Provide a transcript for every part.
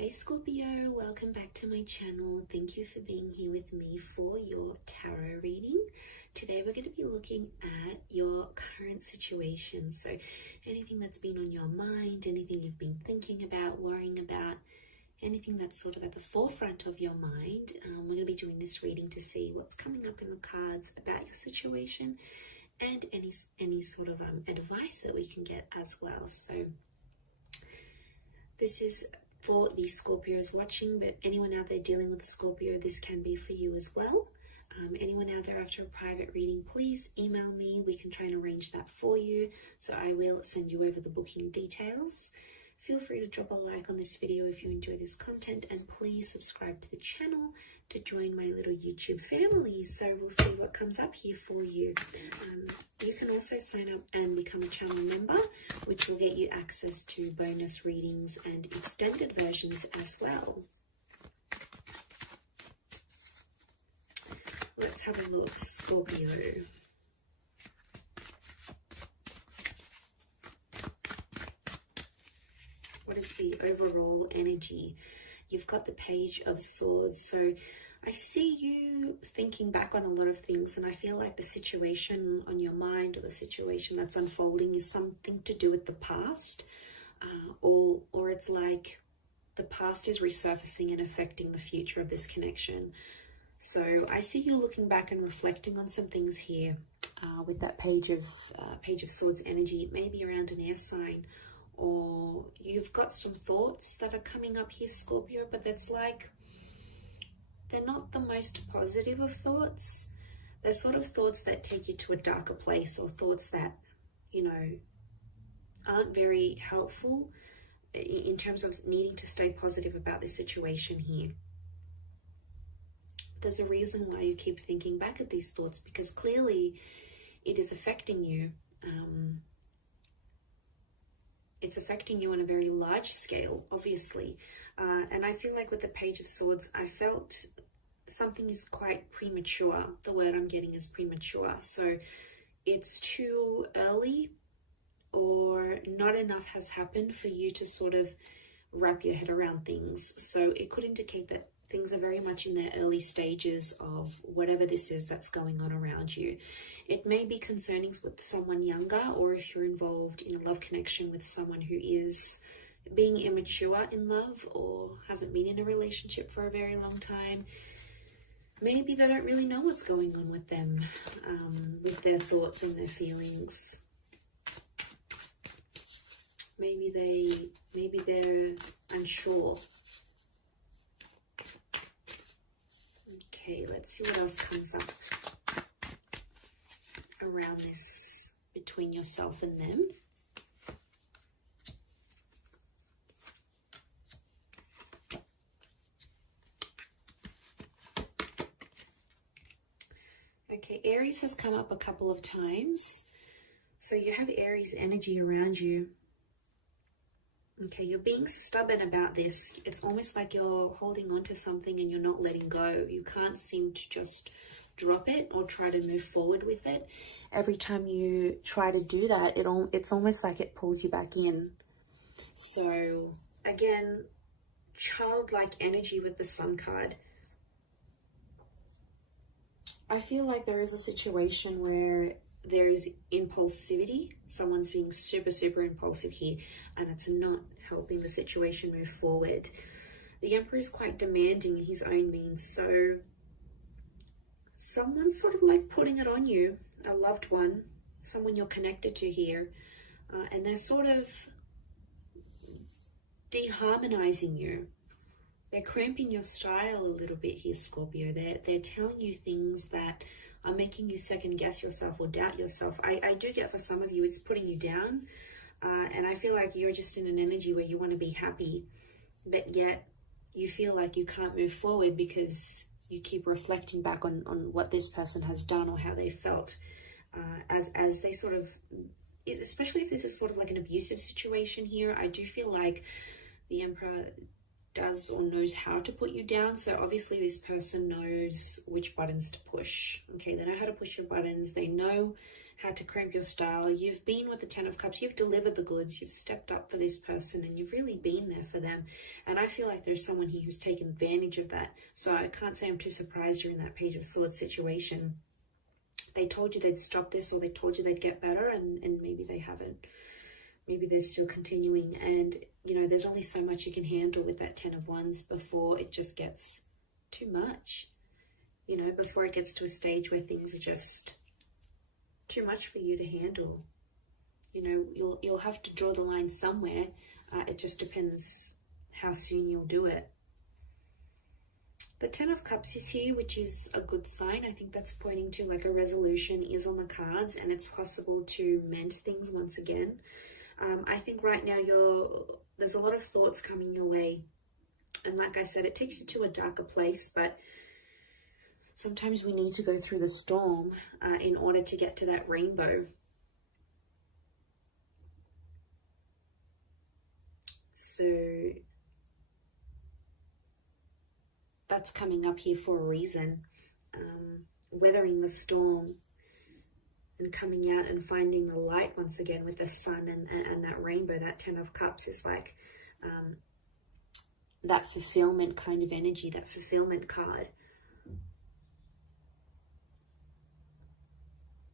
Hey Scorpio, welcome back to my channel. Thank you for being here with me for your tarot reading. Today we're going to be looking at your current situation. So anything that's been on your mind, anything you've been thinking about, worrying about, anything that's sort of at the forefront of your mind. We're going to be doing this reading to see what's coming up in the cards about your situation and any sort of advice that we can get as well. So this is for the Scorpios watching, but anyone out there dealing with a Scorpio, this can be for you as well. Anyone out there after a private reading, please email me. We can try and arrange that for you. So I will send you over the booking details. Feel free to drop a like on this video if you enjoy this content, and please subscribe to the channel to join my little YouTube family. So we'll see what comes up here for you. You can also sign up and become a channel member, which will get you access to bonus readings and extended versions as well. Let's have a look, Scorpio. What is the overall energy? You've got the Page of Swords. So I see you thinking back on a lot of things, and I feel like the situation on your mind or the situation that's unfolding is something to do with the past, or it's like the past is resurfacing and affecting the future of this connection. So I see you looking back and reflecting on some things here with that Page of Swords energy. It may be around an air sign, or you've got some thoughts that are coming up here, Scorpio, but that's like, they're not the most positive of thoughts. They're sort of thoughts that take you to a darker place, or thoughts that, you know, aren't very helpful in terms of needing to stay positive about this situation here. There's a reason why you keep thinking back at these thoughts, because clearly it is affecting you. It's affecting you on a very large scale, obviously. And I feel like with the Page of Swords, I felt something is quite premature. The word I'm getting is premature. So it's too early, or not enough has happened for you to sort of wrap your head around things. So it could indicate that things are very much in their early stages of whatever this is that's going on around you. It may be concerning with someone younger, or if you're involved in a love connection with someone who is being immature in love or hasn't been in a relationship for a very long time. Maybe they don't really know what's going on with them, with their thoughts and their feelings. Maybe they're unsure. Okay, let's see what else comes up around this between yourself and them. Okay, Aries has come up a couple of times. So you have Aries energy around you. Okay, you're being stubborn about this. It's almost like you're holding on to something and you're not letting go. You can't seem to just drop it or try to move forward with it. Every time you try to do that, it's almost like it pulls you back in. So again, childlike energy with the Sun card. I feel like there is a situation where there is impulsivity. Someone's being super, super impulsive here, and it's not helping the situation move forward. The Emperor is quite demanding in his own means, so someone's sort of like putting it on you, a loved one, someone you're connected to here, and they're sort of deharmonizing you. They're cramping your style a little bit here, Scorpio. They're telling you things that are making you second guess yourself or doubt yourself. I do get for some of you, it's putting you down. And I feel like you're just in an energy where you want to be happy, but yet you feel like you can't move forward because you keep reflecting back on what this person has done or how they felt as they sort of, especially if this is sort of like an abusive situation here. I do feel like the Emperor does or knows how to put you down. So obviously this person knows which buttons to push. Okay, they know how to push your buttons. They know had to cramp your style. You've been with the Ten of Cups. You've delivered the goods. You've stepped up for this person and you've really been there for them. And I feel like there's someone here who's taken advantage of that. So I can't say I'm too surprised you're in that Page of Swords situation. They told you they'd stop this, or they told you they'd get better, and maybe they haven't. Maybe they're still continuing. And, you know, there's only so much you can handle with that Ten of Wands before it just gets too much. You know, before it gets to a stage where things are just too much for you to handle. You know, you'll have to draw the line somewhere. It just depends how soon you'll do it. The Ten of Cups is here, which is a good sign. I think that's pointing to like a resolution is on the cards, and it's possible to mend things once again. I think right now there's a lot of thoughts coming your way. And like I said, it takes you to a darker place, but sometimes we need to go through the storm in order to get to that rainbow. So that's coming up here for a reason. Weathering the storm and coming out and finding the light once again with the sun and that rainbow. That Ten of Cups is like that fulfillment kind of energy, that fulfillment card.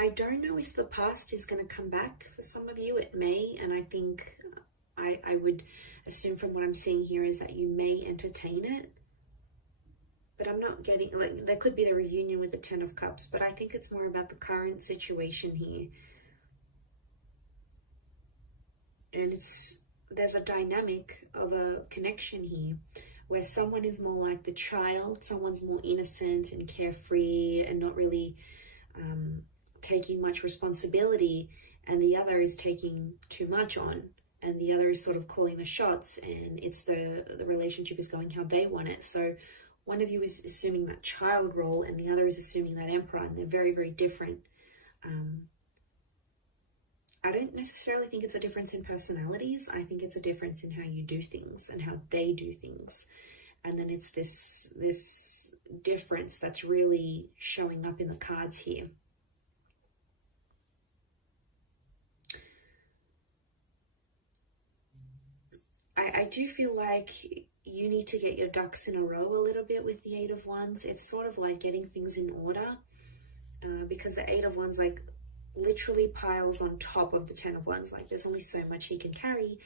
I don't know if the past is going to come back. For some of you, it may, and I think I would assume from what I'm seeing here is that you may entertain it. But I'm not getting, like, there could be the reunion with the Ten of Cups, but I think it's more about the current situation here. And there's a dynamic of a connection here where someone is more like the child, someone's more innocent and carefree and not really taking much responsibility, and the other is taking too much on, and the other is sort of calling the shots, and it's the relationship is going how they want it. So one of you is assuming that child role and the other is assuming that emperor, and they're very, very different. I don't necessarily think it's a difference in personalities. I think it's a difference in how you do things and how they do things. And then it's this difference that's really showing up in the cards here. I do feel like you need to get your ducks in a row a little bit with the Eight of Wands. It's sort of like getting things in order, because the Eight of Wands like literally piles on top of the Ten of Wands. Like there's only so much he can carry,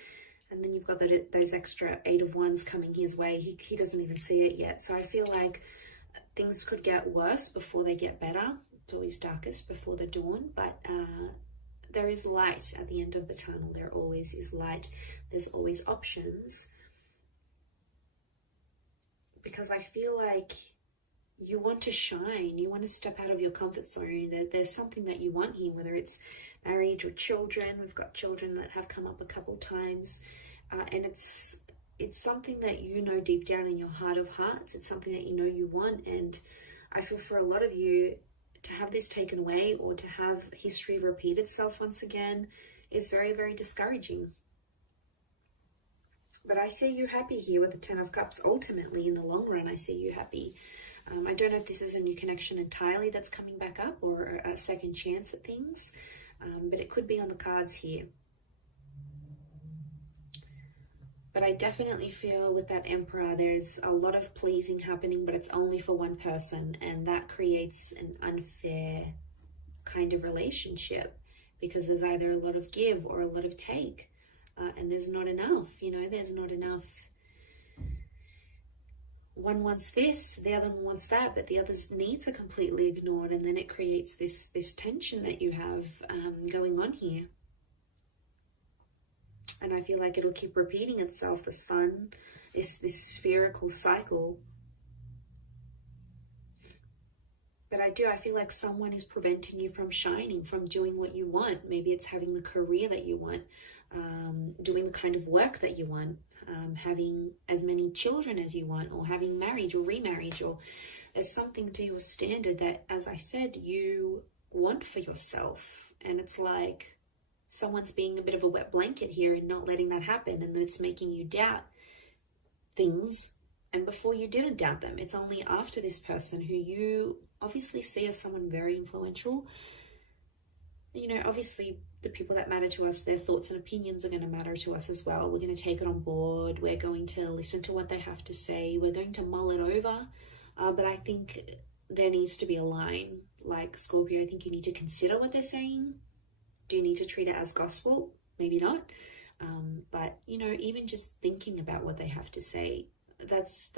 and then you've got those extra Eight of Wands coming his way. He doesn't even see it yet. So I feel like things could get worse before they get better. It's always darkest before the dawn, but there is light at the end of the tunnel. There always is light. There's always options. Because I feel like you want to shine. You want to step out of your comfort zone. There's something that you want here, whether it's marriage or children. We've got children that have come up a couple times. And it's something that you know deep down in your heart of hearts. It's something that you know you want. And I feel for a lot of you, to have this taken away or to have history repeat itself once again is very, very discouraging. But I see you happy here with the Ten of Cups. Ultimately, in the long run, I see you happy. I don't know if this is a new connection entirely that's coming back up or a second chance at things, but it could be on the cards here. But I definitely feel with that Emperor, there's a lot of pleasing happening, but it's only for one person. And that creates an unfair kind of relationship because there's either a lot of give or a lot of take. And there's not enough, you know, there's not enough. One wants this, the other one wants that, but the other's needs are completely ignored. And then it creates this tension that you have going on here. And I feel like it'll keep repeating itself. The sun is this spherical cycle. But I feel like someone is preventing you from shining, from doing what you want. Maybe it's having the career that you want, doing the kind of work that you want, having as many children as you want, or having marriage or remarriage, or there's something to your standard that, as I said, you want for yourself. And it's like someone's being a bit of a wet blanket here and not letting that happen, and it's making you doubt things. And before you didn't doubt them, it's only after this person who you obviously see as someone very influential, you know, obviously the people that matter to us, their thoughts and opinions are going to matter to us as well. We're going to take it on board. We're going to listen to what they have to say. We're going to mull it over. But I think there needs to be a line. Like Scorpio, I think you need to consider what they're saying. Do you need to treat it as gospel? Maybe not. But, you know, even just thinking about what they have to say, that's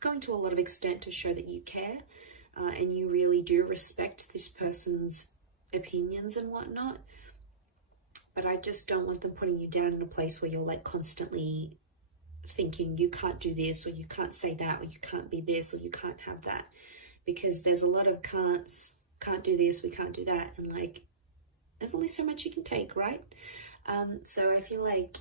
going to a lot of extent to show that you care and you really do respect this person's opinions and whatnot. But I just don't want them putting you down in a place where you're like constantly thinking you can't do this, or you can't say that, or you can't be this, or you can't have that, because there's a lot of can't do this, we can't do that, and like there's only so much you can take, right? So I feel like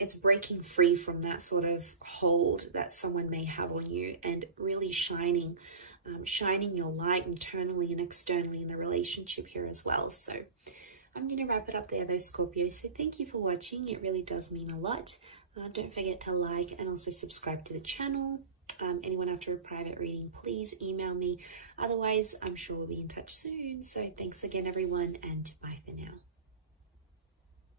it's breaking free from that sort of hold that someone may have on you and really shining your light internally and externally in the relationship here as well. So I'm going to wrap it up there though, Scorpio. So thank you for watching. It really does mean a lot. Don't forget to like and also subscribe to the channel. Anyone after a private reading, please email me. Otherwise, I'm sure we'll be in touch soon. So thanks again, everyone, and bye for now.